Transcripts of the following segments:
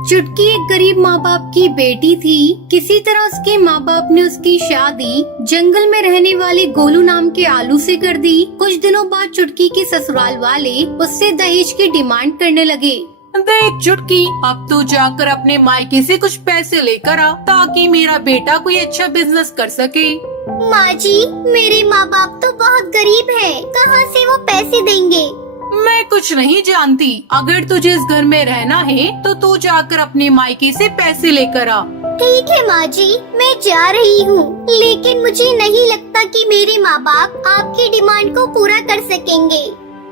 चुटकी एक गरीब माँ बाप की बेटी थी। किसी तरह उसके माँ बाप ने उसकी शादी जंगल में रहने वाले गोलू नाम के आलू से कर दी। कुछ दिनों बाद चुटकी के ससुराल वाले उससे दहेज की डिमांड करने लगे। देख चुटकी, अब तू जाकर अपने मायके से कुछ पैसे लेकर आ ताकि मेरा बेटा कोई अच्छा बिजनेस कर सके। माँ जी, मेरे माँ बाप तो बहुत गरीब हैं। कहाँ से वो पैसे देंगे? मैं कुछ नहीं जानती। अगर तुझे इस घर में रहना है तो तू जाकर अपने मायके से पैसे लेकर आ। ठीक है माँ जी, मैं जा रही हूँ, लेकिन मुझे नहीं लगता कि मेरे माँ बाप आपकी डिमांड को पूरा कर सकेंगे।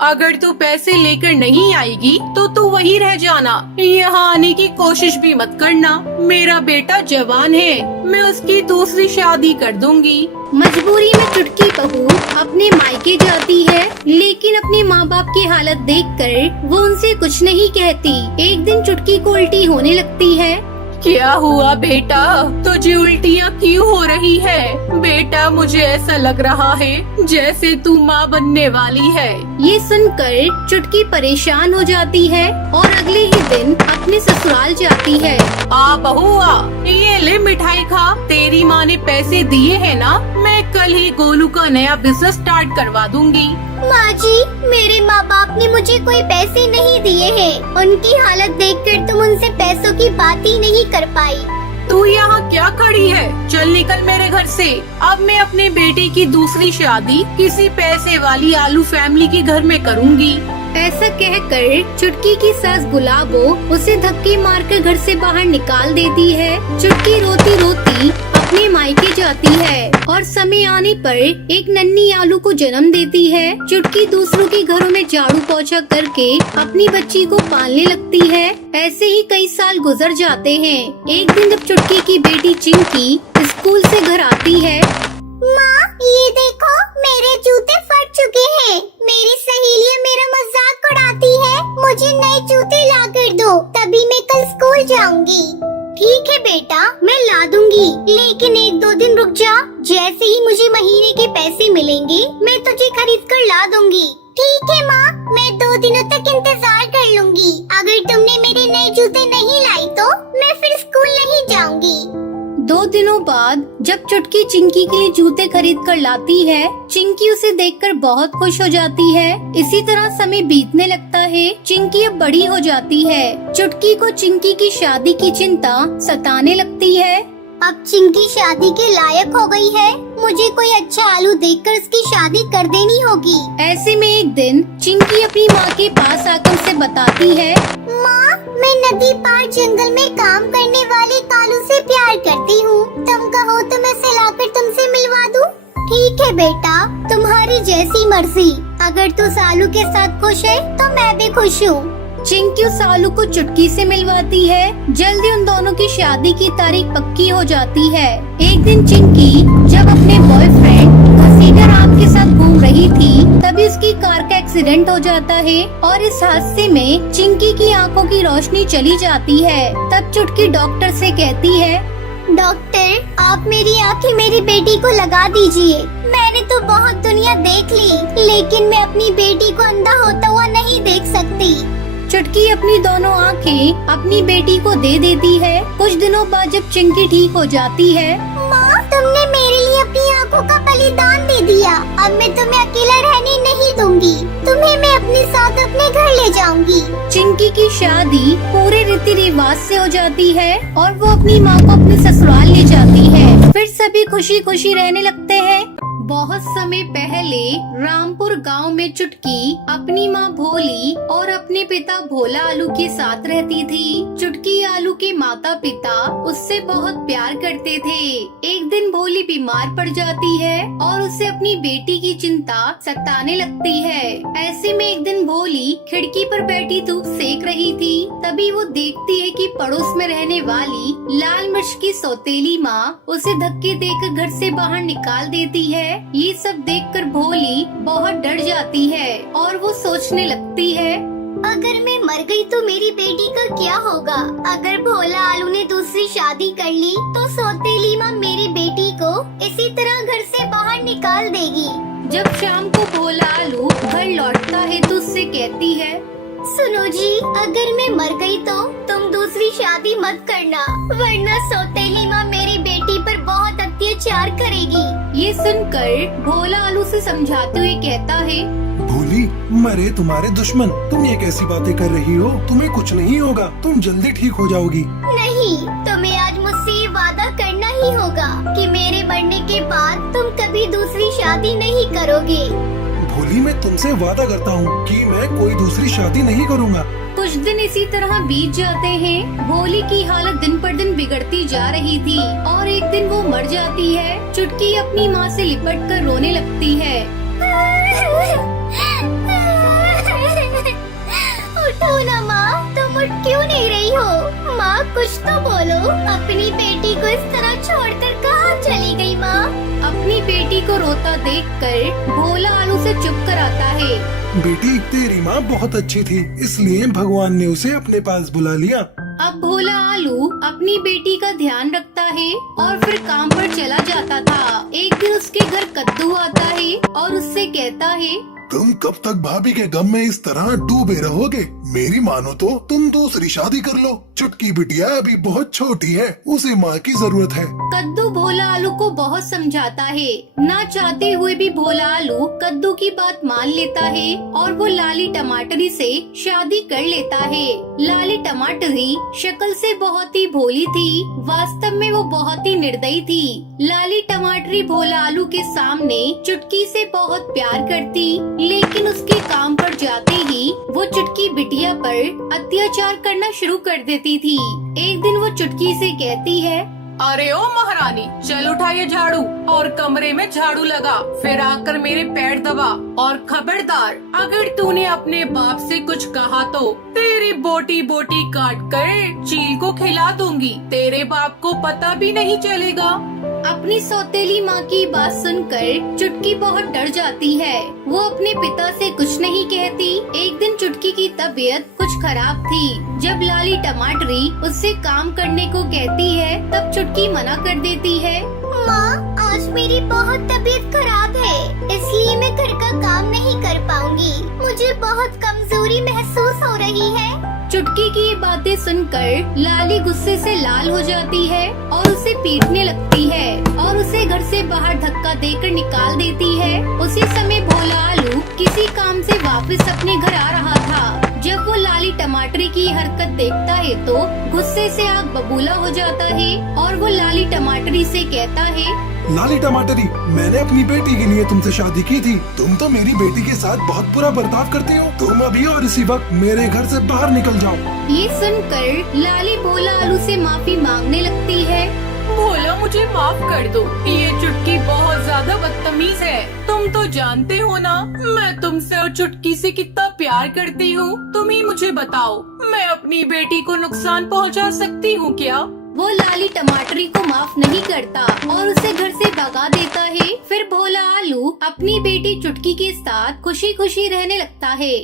अगर तू पैसे लेकर नहीं आएगी तो तू वहीं रह जाना, यहाँ आने की कोशिश भी मत करना। मेरा बेटा जवान है, मैं उसकी दूसरी शादी कर दूंगी। मजबूरी में चुटकी बहू अपने मायके जाती है, लेकिन अपने माँ बाप की हालत देखकर वो उनसे कुछ नहीं कहती। एक दिन चुटकी को उल्टी होने लगती है। क्या हुआ बेटा, तुझे उल्टियाँ क्यों हो रही है? बेटा, मुझे ऐसा लग रहा है जैसे तू माँ बनने वाली है। ये सुनकर चुटकी परेशान हो जाती है और अगले ही दिन अपने ससुराल जाती है। आ बहू आ, ये ले मिठाई खा। तेरी माँ ने पैसे दिए हैं ना, मैं कल ही गोलू का नया बिजनेस स्टार्ट करवा दूंगी। माँ जी, मेरे माँ बाप ने मुझे कोई पैसे नहीं दिए हैं। उनकी हालत देखकर तुम उनसे पैसों की बात ही नहीं कर पाई। तू यहाँ क्या खड़ी है? चल निकल मेरे घर से। अब मैं अपने बेटे की दूसरी शादी किसी पैसे वाली आलू फैमिली के घर में करूँगी। ऐसा कहकर चुटकी की सास गुलाबो उसे धक्के मारकर घर से बाहर निकाल देती है। चुटकी रोती रोती अपने मायके जाती है और समय आने पर एक नन्ही आलू को जन्म देती है। चुटकी दूसरों के घरों में झाड़ू पोछा करके अपनी बच्ची को पालने लगती है। ऐसे ही कई साल गुजर जाते हैं। एक दिन जब चुटकी की बेटी चिंकी स्कूल से घर आती है। माँ, ये देखो, मेरे जूते फट चुके हैं। मेरी सहेलियाँ मेरा मजाक उड़ाती है। मुझे नए जूते ला कर दो, तभी मैं कल स्कूल जाऊंगी। ठीक है बेटा, मैं ला दूंगी, लेकिन 1-2 दिन रुक जा। जैसे ही मुझे महीने के पैसे मिलेंगे, मैं तुझे खरीद कर ला दूंगी। ठीक है माँ, मैं 2 दिनों तक इंतजार कर लूंगी। अगर तुमने मेरे नए जूते नहीं लाई तो मैं फिर स्कूल नहीं जाऊंगी। 2 दिनों बाद जब चुटकी चिंकी के लिए जूते खरीद कर लाती है, चिंकी उसे देखकर बहुत खुश हो जाती है। इसी तरह समय बीतने लगता है। चिंकी अब बड़ी हो जाती है। चुटकी को चिंकी की शादी की चिंता सताने लगती है। अब चिंकी शादी के लायक हो गई है। मुझे कोई अच्छा आलू देखकर उसकी शादी कर देनी होगी। ऐसे में एक दिन चिंकी अपनी माँ के पास आकर उसे बताती है। माँ, मैं नदी पार जंगल में काम करने वाले कालू से प्यार करती हूँ। तुम कहो तो मैं उसे लाकर तुमसे मिलवा दूँ। ठीक है बेटा, तुम्हारी जैसी मर्जी। अगर तू सालू के साथ खुश है तो मैं भी खुश हूँ। चिंकी उस आलू को चुटकी से मिलवाती है। जल्दी उन दोनों की शादी की तारीख पक्की हो जाती है। एक दिन चिंकी जब अपने बॉयफ्रेंड घसीटा राम के साथ घूम रही थी, तभी उसकी कार का एक्सीडेंट हो जाता है और इस हादसे में चिंकी की आंखों की रोशनी चली जाती है। तब चुटकी डॉक्टर से कहती है, डॉक्टर, आप मेरी आंखें मेरी बेटी को लगा दीजिए। मैंने तो बहुत दुनिया देख ली, लेकिन मैं अपनी बेटी को अंधा होता हुआ नहीं देख सकती। चुटकी अपनी दोनों आँखें अपनी बेटी को दे देती है। कुछ दिनों बाद जब चिंकी ठीक हो जाती है। माँ, तुमने मेरे लिए अपनी आंखों का बलिदान दे दिया। अब मैं तुम्हें अकेला रहने नहीं दूंगी। तुम्हें मैं अपने साथ अपने घर ले जाऊंगी। चिंकी की शादी पूरे रीति रिवाज से हो जाती है और वो अपनी माँ को अपने ससुराल ले जाती है। फिर सभी खुशी खुशी रहने लगते हैं। बहुत समय पहले रामपुर गांव में चुटकी अपनी माँ भोली और अपने पिता भोला आलू के साथ रहती थी। चुटकी आलू के माता पिता उससे बहुत प्यार करते थे। एक दिन भोली बीमार पड़ जाती है और उसे अपनी बेटी की चिंता सताने लगती है। ऐसे में एक दिन भोली खिड़की पर बैठी धूप सेक रही थी। तभी वो देखती है कि पड़ोस में रहने वाली लाल मिर्च की सौतेली माँ उसे धक्के देकर घर से बाहर निकाल देती है। ये सब देखकर भोली बहुत डर जाती है और वो सोचने लगती है, अगर मैं मर गई तो मेरी बेटी का क्या होगा? अगर भोला आलू ने दूसरी शादी कर ली तो सौतेली माँ मेरी बेटी को इसी तरह घर से बाहर निकाल देगी। जब शाम को भोला आलू घर लौटता है तो उससे कहती है, सुनो जी, अगर मैं मर गई तो तुम दूसरी शादी मत करना, वरना सौतेली माँ मेरी बेटी पर बहुत अत्याचार करेगी। ये सुनकर भोला आलू से समझाते हुए कहता है, भोली, मरे तुम्हारे दुश्मन, तुम ये कैसी बातें कर रही हो? तुम्हें कुछ नहीं होगा, तुम जल्दी ठीक हो जाओगी। नहीं, तुम्हें आज मुझसे ये वादा करना ही होगा कि मेरे मरने के बाद तुम कभी दूसरी शादी नहीं करोगे। भोली, मैं तुमसे वादा करता हूँ कि मैं कोई दूसरी शादी नहीं करूँगा। कुछ दिन इसी तरह बीत जाते हैं। भोली की हालत दिन पर दिन बिगड़ती जा रही थी और एक दिन वो मर जाती है। चुटकी अपनी माँ से लिपट कर रोने लगती है। उठो ना माँ, तुम उठ क्यों नहीं रही हो? माँ कुछ तो बोलो, अपनी बेटी को इस तरह छोड़कर कहाँ चली गई माँ? अपनी बेटी को रोता देखकर भोला आलू से चुप कराता है। बेटी, तेरी माँ बहुत अच्छी थी, इसलिए भगवान ने उसे अपने पास बुला लिया। अब भोला आलू अपनी बेटी का ध्यान रखता है और फिर काम पर चला जाता था। एक दिन उसके घर कद्दू आता है और उससे कहता है, तुम कब तक भाभी के गम में इस तरह डूबे रहोगे? मेरी मानो तो तुम दूसरी शादी कर लो। चुटकी बिटिया अभी बहुत छोटी है, उसे माँ की जरूरत है। कद्दू भोला आलू को बहुत समझाता है। ना चाहते हुए भी भोला आलू कद्दू की बात मान लेता है और वो लाली टमाटरी से शादी कर लेता है। लाली टमाटरी शक्ल से बहुत ही भोली थी, वास्तव में वो बहुत ही निर्दयी थी। लाली टमाटरी भोला आलू के सामने चुटकी से बहुत प्यार करती, लेकिन उसके काम पर जाते ही वो चुटकी बिटिया पर अत्याचार करना शुरू कर देती थी। एक दिन वो चुटकी से कहती है, अरे ओ महारानी, चल उठा ये झाड़ू और कमरे में झाड़ू लगा, फिर आकर मेरे पैर दबा, और खबरदार अगर तूने अपने बाप से कुछ कहा तो तेरी बोटी बोटी काट कर चील को खिला दूंगी। तेरे बाप को पता भी नहीं चलेगा। अपनी सौतेली माँ की बात सुनकर चुटकी बहुत डर जाती है। वो अपने पिता से कुछ नहीं कहती। एक दिन चुटकी की तबीयत कुछ खराब थी। जब लाली टमाटरी उससे काम करने को कहती है, तब चुटकी मना कर देती है। माँ, आज मेरी बहुत तबीयत खराब है, इसलिए मैं घर का काम नहीं कर पाऊंगी। मुझे बहुत कमजोरी महसूस हो रही है। चुटकी की ये बातें सुनकर लाली गुस्से से लाल हो जाती है और उसे पीटने लगती है और उसे घर से बाहर धक्का देकर निकाल देती है। उसी समय भोला आलू किसी काम से वापस अपने घर आ रहा था। जब वो लाली टमाटरी की हरकत देखता है तो गुस्से से आग बबूला हो जाता है और वो लाली टमाटरी से कहता है, लाली टमाटरी, मैंने अपनी बेटी के लिए तुमसे शादी की थी। तुम तो मेरी बेटी के साथ बहुत बुरा बर्ताव करते हो। तुम अभी और इसी वक्त मेरे घर से बाहर निकल जाओ। ये सुनकर लाली भोला आलू से माफी मांगने लगती है। भोला, मुझे माफ कर दो, ये चुटकी बहुत ज्यादा बदतमीज है। तुम तो जानते हो ना मैं तुमसे और चुटकी से कितना प्यार करती हूँ। तुम ही मुझे बताओ, मैं अपनी बेटी को नुकसान पहुँचा सकती हूँ क्या? वो लाली टमाटरी को माफ नहीं करता और उसे घर से भगा देता है। फिर भोला आलू अपनी बेटी चुटकी के साथ खुशी खुशी रहने लगता है।